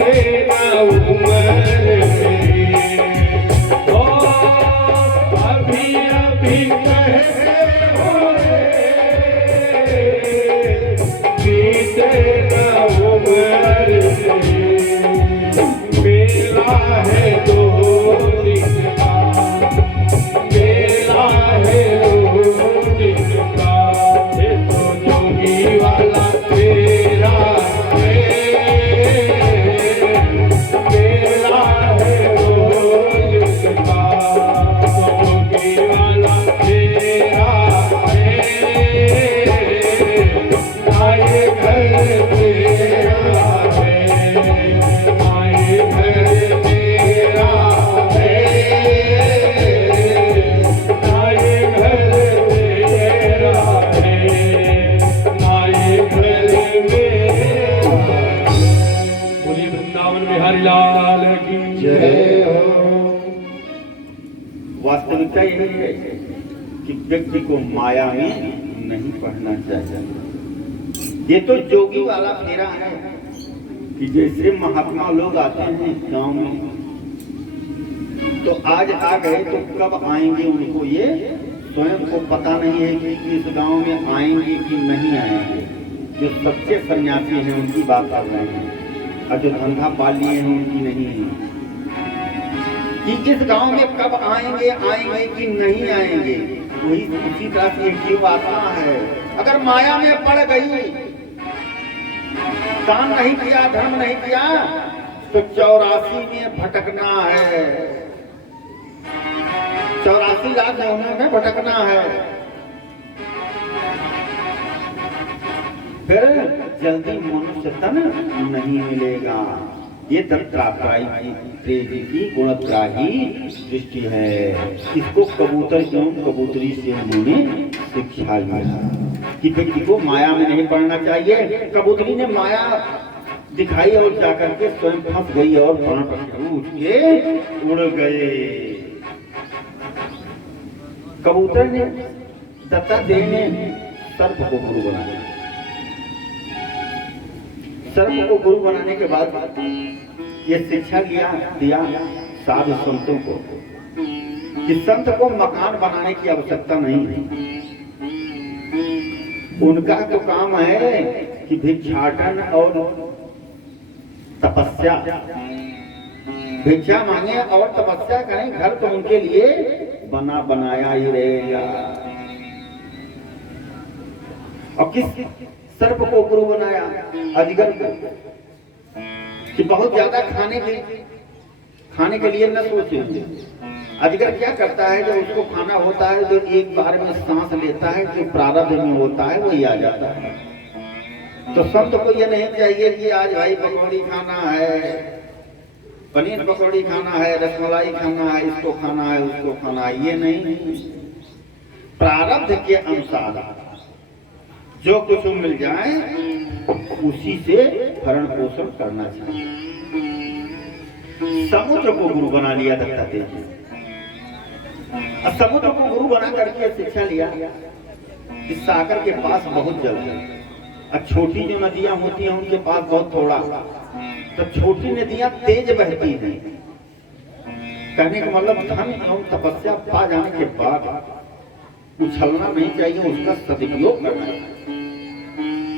बीते ना उम्र ओ अभी अभी कहते हो बीते ना उम्र मेरा है दो दिन का मेरा है दो दिन का ये तो जोगी वाला तेरा मेरा है दो दिन का जोगी वाला तेरा आए घर तेरा आए घर तेरा आए घर तेरा आए घर मेरा। बोलिए वृंदावन बिहारी लाल की जय हो। वास्तविकता यही है कि व्यक्ति को माया में नहीं पढ़ना चाहिए। ये तो जोगी वाला फेरा है कि जैसे महात्मा लोग आते हैं गांव में, तो आज आ गए तो कब आएंगे उनको ये स्वयं को पता नहीं है कि इस गांव में आएंगे कि नहीं आएंगे। जो सच्चे सन्यासी हैं उनकी बात कर रहे हैं, और जो धंधा पाल लिए हैं उनकी नहीं है कि इस गांव में कब आएंगे कि नहीं आएंगे। वही उसी तरह से एक जीव आत्मा है, अगर माया में पड़ गई, दान नहीं किया, धर्म नहीं किया, तो 84 में भटकना है, 84 लाख होने में भटकना है। फिर जल्दी मनुष्य तन नहीं मिलेगा। ये दत्तात्रेय की गुणग्राही दृष्टि है। इसको कबूतर एवं कबूतरी से उन्होंने शिक्षा लिया कि व्यक्ति को माया में नहीं पड़ना चाहिए। कबूतरी ने माया दिखाई और जाकर के स्वयं फंस गई और प्राण टूट के उड़ गए। कबूतर ने दत्तात्रेय ने सर्प को गुरु बनाया। सर्प को गुरु बनाने के बाद ये शिक्षा दिया साधु संतों को कि संत को मकान बनाने की आवश्यकता नहीं है। उनका तो काम है कि भिक्षाटन और तपस्या, भिक्षा मांगे और तपस्या करें। घर तो उनके लिए बना बनाया ही रहेगा। और किस सर्प को गुरु बनाया? अजगर को, कि बहुत ज्यादा खाने के लिए न सोचे। अजगर क्या करता है, जब उसको खाना होता है तो एक बार में सांस लेता है, जो प्रारब्ध में होता है वही आ जाता है। तो संत को ये नहीं चाहिए कि आज भाई पकौड़ी खाना है, पनीर पकौड़ी खाना है, रसमलाई खाना है, इसको खाना है, उसको खाना है, ये नहीं। प्रारब्ध के अनुसार जो कुछ मिल जाए उसी से भरण पोषण करना चाहिए। समुद्र को गुरु बना लिया दत्तात्रेय जी। अब समुद्र को गुरु बना करके शिक्षा लिया कि सागर के पास बहुत जल है, और छोटी जो नदियां होती हैं उनके पास बहुत थोड़ा, तो छोटी नदियां तेज बहती हैं। कहने का मतलब धन एवं तपस्या पा जाने के बाद उछलना नहीं चाहिए, उसका सदुपयोग करना चाहिए।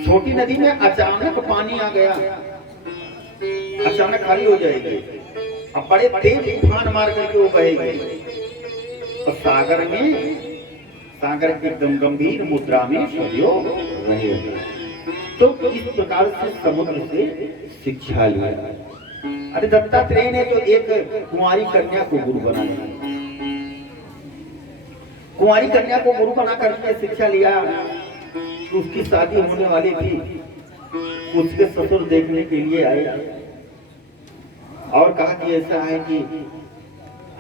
छोटी नदी में अचानक पानी आ गया, अचानक खाली हो जाएगी, अब बड़े तेज तूफान मार करके वो बहेगी। और सागर की एकदम गंभीर मुद्रा में सदैव रहेगा। तो इस प्रकार से समुद्र से शिक्षा लिया। अरे दत्तात्रेय ने तो एक कुंवारी कन्या को गुरु बनाया। कुंवारी कन्या को गुरु बना करके शिक्षा लिया। उसकी शादी होने वाली थी, उसके ससुर देखने के लिए आए और कहा कि ऐसा है कि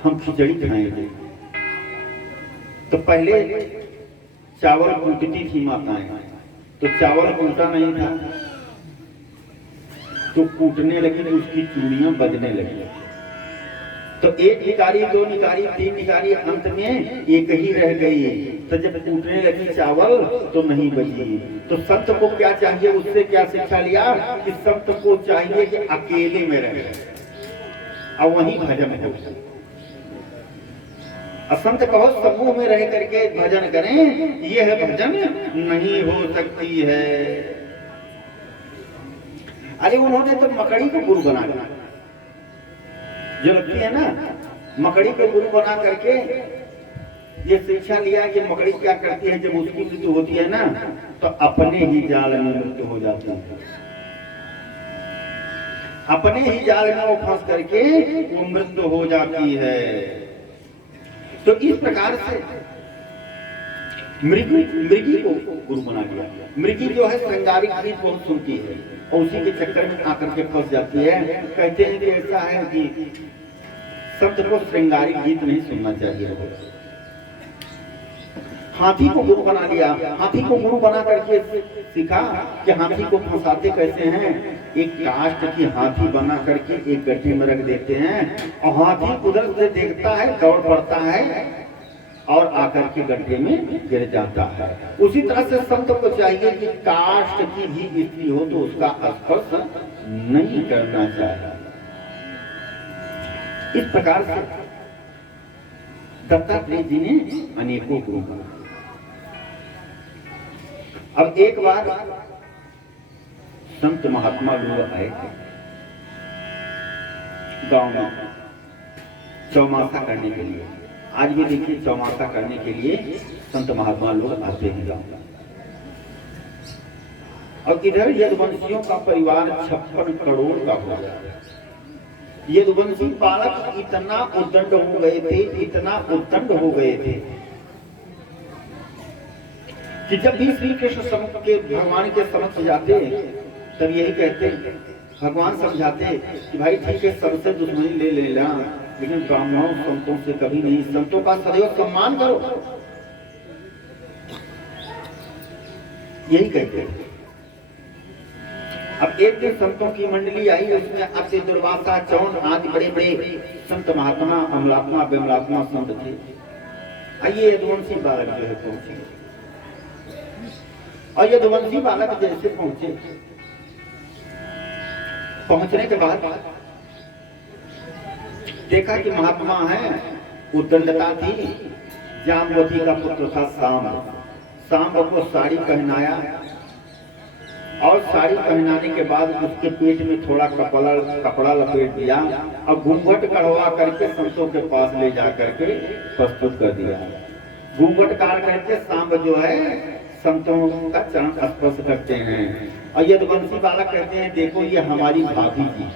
हम खिचड़ी खाएंगे। तो पहले चावल कूटती थी माताएं, तो चावल कूटा नहीं था, तो कूटने लगी तो उसकी चूड़ियां बजने लगी। तो एक निकारी, दो निकारी, तीन निकारी, अंत में एक ही रह गई। तो जब टूटने लगी चावल तो नहीं बची। तो संत को क्या चाहिए, उससे क्या शिक्षा लिया कि संत को चाहिए कि अकेले में रहे और वही भजन हो। असंत कहो समूह में रह करके भजन करें, यह भजन नहीं हो सकती है। अरे उन्होंने तो मकड़ी को गुरु बना दिया, जो लगती है ना, मकड़ी को गुरु बना करके ये शिक्षा लिया कि मकड़ी क्या करती है, जब उसकी मृत्यु होती है ना तो अपने ही जाल में मृत्यु हो जाती है, अपने ही जाल में वो फंस करके वो मृत्यु हो जाती है। तो इस प्रकार से मृगी को गुरु बना दिया। मृगी जो है श्रृंगारिक गीत बहुत सुनती है और उसी के चक्कर में आकर के फंस जाती है। कहते हैं कि ऐसा है कि संत को श्रृंगारिक गीत नहीं सुनना चाहिए। हाथी को गुरु बना लिया, हाथी को गुरु बना करके सीखा कि हाथी को फंसाते कैसे हैं। एक काष्ठ की हाथी बना करके एक गड्ढे में रख देते हैं और हाथी उधर से देखता है, दौड़ पड़ता है और आकर के गड्ढे में गिर जाता है। उसी तरह से संत को चाहिए कि काष्ठ की भी स्त्री हो तो उसका स्पर्श नहीं करना चाहिए। इस प्रकार से दत्तात्रेय जी ने अनेकों गुरु। अब एक बार संत महात्मा लोग आए थे गांव में चौमासा करने के लिए। आज भी देखिए चौमासा करने के लिए संत महात्मा लोग आते हैं गांव में। और इधर यदुवंशियों का परिवार 56 करोड़ का हो गया। यदुवंशी बालक इतना उद्दंड हो गए थे, इतना उद्दंड हो गए थे कि जब भी श्री कृष्ण के भगवान के समक्ष जाते तब यही कहते, भगवान समझाते कि भाई ठीक है सबसे दुश्मनी ले लेना, लेकिन ब्राह्मणों संतों से कभी नहीं, संतों का सदैव सम्मान करो, यही कहते। अब एक दिन संतों की मंडली आई, उसमें अति दुर्वासा, चौन आदि बड़े बड़े संत महात्मा, अमलात्मा, विमलात्मा संत थे। आइए यदुवंशी बालक जो है पहुंचे और यदुवंशी बालक जैसे पहुंचे, पहुंचने के बाद देखा कि महात्मा है, उद्दंडता थी। जाम्बवती का पुत्र था सांब, सांब को साड़ी पहनाया और साड़ी पहनाने के बाद उसके पेट में थोड़ा कपड़ा लपेट दिया और घूंघट कढ़वा करके संतों के पास ले जा करके प्रस्तुत कर दिया। घूंघट काट करके सांब जो है संतों का चरण स्पर्श करते हैं और यदुवंशी बालक कहते हैं देखो ये हमारी भाभी जी,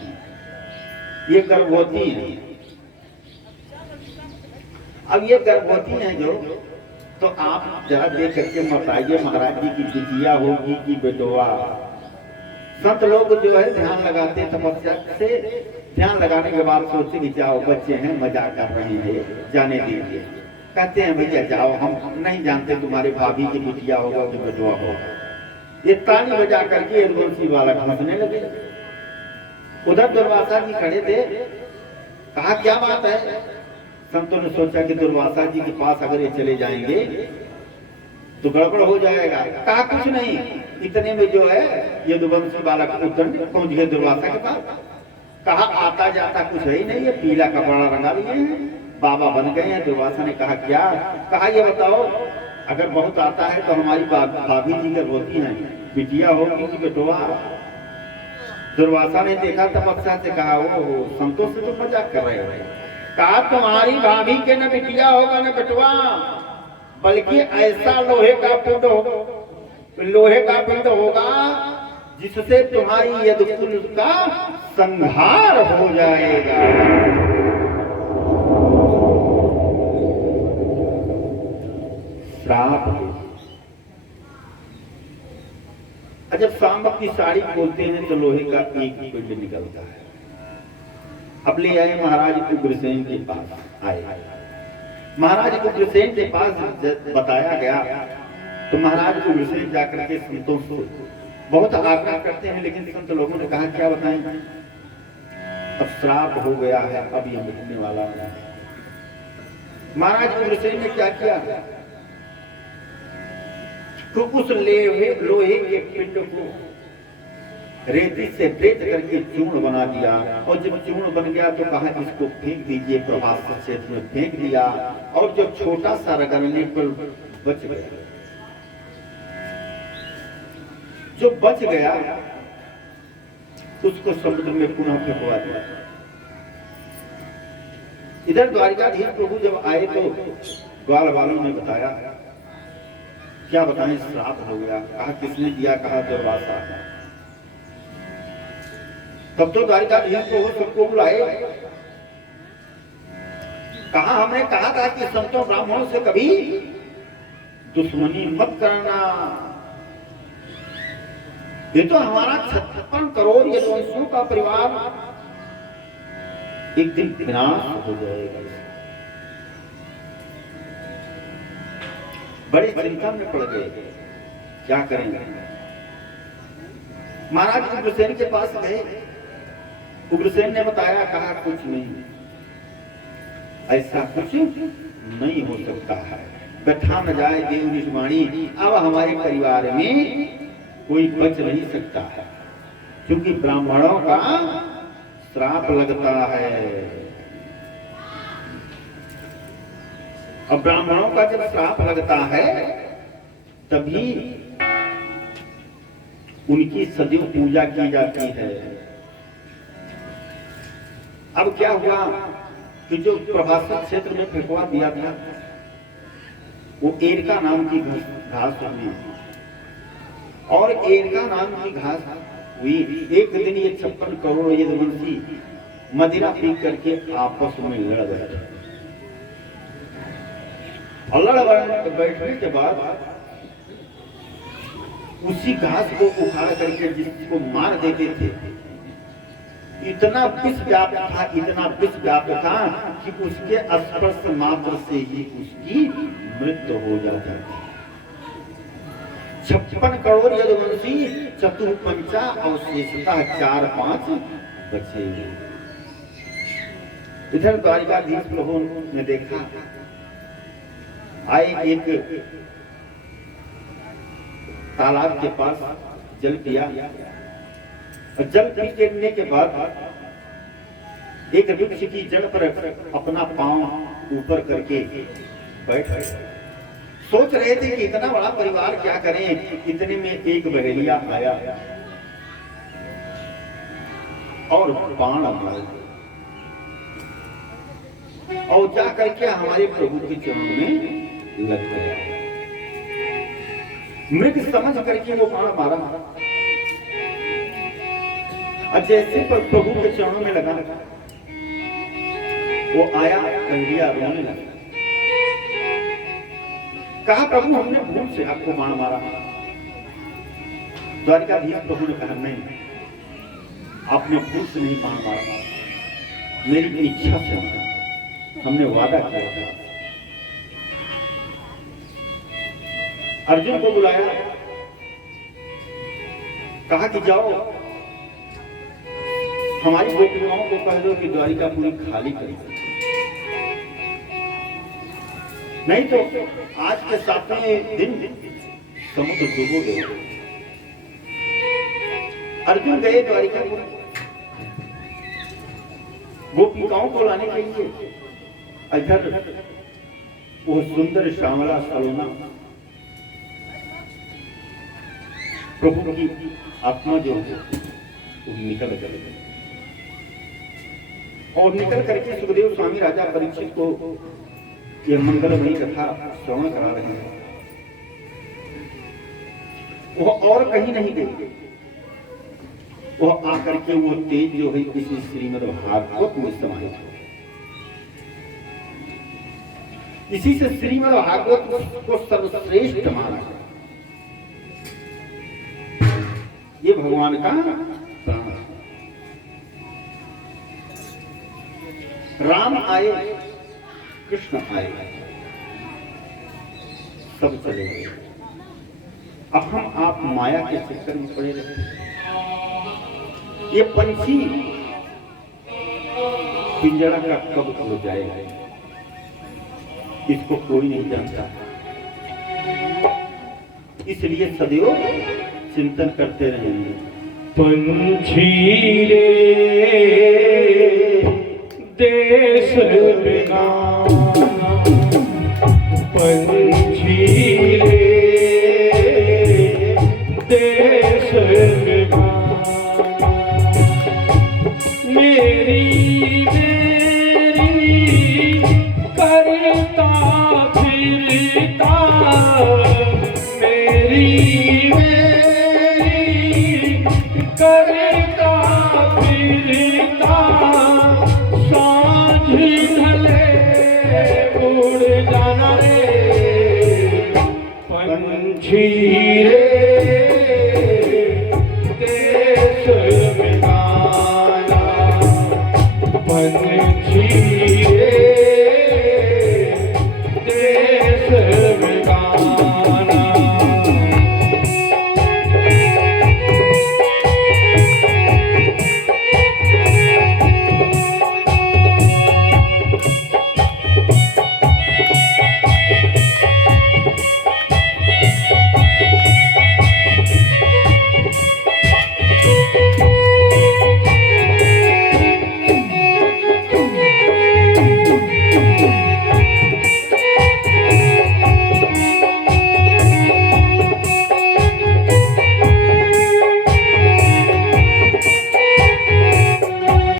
ये गर्भवती है। अब ये गर्भवती है जो, तो आप जरा देख करके बताइए महाराज जी की बिटिया होगी कि बेटवा। संत लोग जो है ध्यान लगाते, तपस्या से ध्यान लगाने के बाद सोचते कि जाओ बच्चे हैं, मजाक कर रहे हैं, जाने दीजिए। कहते हैं भैया जाओ, हम नहीं जानते तुम्हारे भाभी की बिटिया होगा कि बेटवा होगा। ये ताली बजा करके यदुवंशी बालक हंसने लगे। उधर दुर्वासा जी खड़े थे, कहा क्या बात है। संतों ने सोचा कि दुर्वासा जी के पास अगर ये चले जाएंगे तो गड़बड़ हो जाएगा। कहा कुछ नहीं। इतने में जो है यदुवंशी बालक उद्दंड पहुंच गए दुर्वासा के पास। कहा आता जाता कुछ है ही नहीं, ये पीला कपड़ा रंगा लिए हैं, बाबा बन गए हैं। दुर्वासा ने कहा क्या। कहा ये बताओ अगर बहुत आता है तो हमारी भाभी जी गर्भवती है, बिटिया होगी कि बेटवा। दुर्वासा ने देखा तपस्या से, कहा वो संतों से तो मजाक कर रहे हैं। कहा तुम्हारी भाभी के न बिटिया होगा न बेटवा, बल्कि ऐसा लोहे का पिंड होगा जिससे तुम्हारी यदुकुल का संहार हो जाएगा। श्राप। जब सांब की साड़ी खोलते हैं तो लोहे का एक ही पिंड निकलता है। अब ले आए महाराज उग्रसेन के पास आए। महाराज उग्रसेन के पास बताया गया तो महाराज उग्रसेन जाकर के संतों से बहुत आग्रह करते हैं, लेकिन संत लोगों ने कहा क्या बताएं। अब श्राप हो गया है, अब ये मिटने वाला है। महाराज उग्रसेन ने क्या किया, तो उस लोहे के पिंड को रेती से रेत करके चूर्ण बना दिया, और जब चूर्ण बन गया तो कहा इसको फेंक दीजिए, प्रभास क्षेत्र में फेंक दिया, और जो छोटा सा रगड़ने पर बच गया, जो बच गया उसको समुद्र में पुनः फेंकवा दिया। इधर द्वारिकाधीश प्रभु जब आए तो ग्वाल वालों ने बताया, क्या बताएं, श्राप हो गया। कहा किसने दिया, कहा दुर्वासा। तब तो द्वारिकाधीश प्रभु सबको बुलाए, कहा हमने कहा था कि संतों ब्राह्मणों से कभी दुश्मनी मत करना, ये तो हमारा 56 करोड़ यदुवंशियों का परिवार एक दिन विनाश हो जाएगा। बड़ी चिंता में पड़ गए, क्या करेंगे। महाराज उग्रसेन के पास गए, उग्रसेन ने बताया, कहा कुछ नहीं, ऐसा कुछ नहीं हो सकता है, बैठा न जाए देव निजवाणी, अब हमारे परिवार में कोई बच नहीं सकता है, क्योंकि ब्राह्मणों का श्राप लगता है। अब ब्राह्मणों का जब श्राप लगता है तभी उनकी सदैव पूजा की जाती है। अब क्या हुआ कि जो प्रभासक क्षेत्र में फेंकवा दिया था वो एरका नाम की घास हुई, और एरका नाम की घास हुई। एक दिन ये 56 करोड़ यदुवंशी मदिरा पी करके आपस में लड़ गए, और लड़ बैठने के बाद उसी घास को उखाड़ करके जिसको मार देते थे, इतना विष व्याप्त था, इतना विष व्याप्त था कि उसके स्पर्श मात्र से ही उसकी मृत्यु हो जाती थी। 56 करोड़ यदुवंशी चतुर्पंचा और शेषतः 4-5 बचे। इधर द्वारिकाधीश प्रभु ने देखा, आए एक तालाब के पास जल पिया, और जल पीने के बाद एक वृक्ष की जड़ पर अपना पांव ऊपर करके बैठ गए। सोच रहे थे कि इतना बड़ा परिवार क्या करें, इतने में एक बहेलिया आया और बाण मार और जा करके हमारे प्रभु के चरणों में लग गया। मृग समझ करके वो बाण मारा, और जैसे पर प्रभु के चरणों में लगा, वो आया, बहेलिया रोने लगा। कहा प्रभु हमने भूल से आपको बाण मारा। द्वारिकाधीश प्रभु ने कहा नहीं, आपने भूल से नहीं बाण मारा, मेरी इच्छा से हमने वादा किया था। अर्जुन को बुलाया, कहा कि जाओ हमारी गोपिकाओं को कह दो कि द्वारिका पूरी खाली कर दो, नहीं तो आज के 7वें दिन समुद्र डूबोगे। अर्जुन गए द्वारिकापुर गोपिकाओं को लाने के लिए। इधर वो सुंदर श्यामला सलोना प्रभु की आत्मा जो है वो निकल गई, और निकल करके सुखदेव स्वामी राजा परीक्षित को ये मंगलमयी कथा श्रवण करा रहे हैं। वो और कहीं नहीं गई, वो आकर के वो तेज जो है इसी श्रीमद् भागवत में समाहित हो। इसी से श्रीमद् भागवत को सर्वश्रेष्ठ माना है। ये भगवान का प्राण। राम आए, कृष्ण आए, सब चले गए। अब हम आप माया के चक्कर में पड़े रहते। ये पंछी पिंजरा का कब हो जाएगा, इसको कोई नहीं जानता। इसलिए सदैव चिंतन करते रहेंगे। पंछी रे देश बेगाना, पंछी रे देश बेगाना, मेरी करता फिरता, मेरी करता फिरता, सांझ ढले उड़ जाना रे, पंछी रे देश बेगाना, पंछी